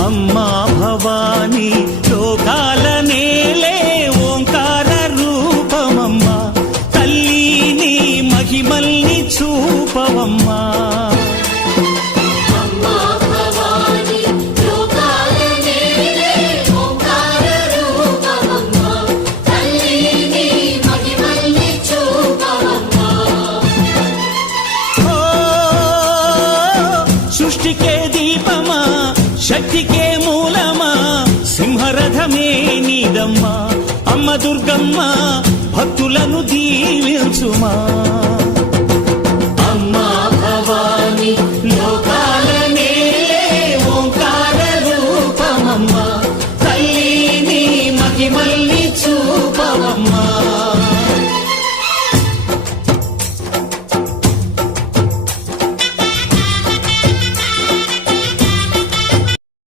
అమ్మా భవానీ లోకాల నేలే ఓంకార రూపమమ్మా తల్లి నీ మహిమల్ని చూపవమ్మా సృష్టికే దీపమా శక్తికే మూలమా సింహరథమే నీదమ్మా అమ్మ దుర్గమ్మ భక్తులను దీవించుమా